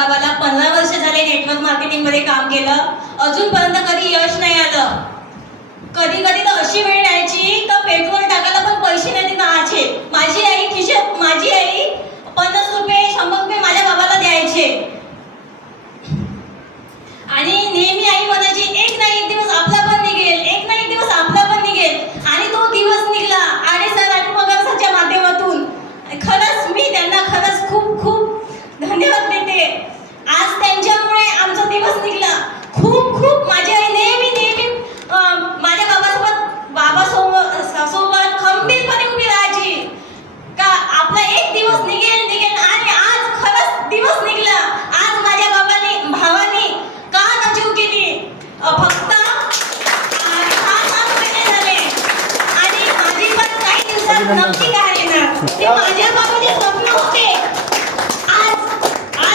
बाबाला 15 वर्ष झाले नेटवर्क मार्केटिंग मध्ये काम केलं, अजूनपर्यंत कधी यश नाही आलं. कधी कधी तर अशी वेळ यायची तर पेट्रोल टाकायला पण पैसे नाही द्यायचे. माझी आई 50 रुपये 100 रुपये माझ्या बाबाला द्यायचे. आणि नेहमी आई म्हणायची एक ना एक दिवस आपला पण निघेल, एक ना एक दिवस आपला पण निघेल. आणि तो दिवस निघला आणि सर आणि पगारच्या माध्यमातून. खरंच मी त्यांना खरंच खूप खूप धन्यवाद देते. आज त्यांच्यामुळे आमचा दिवस निघला. खूप खूप माझी आई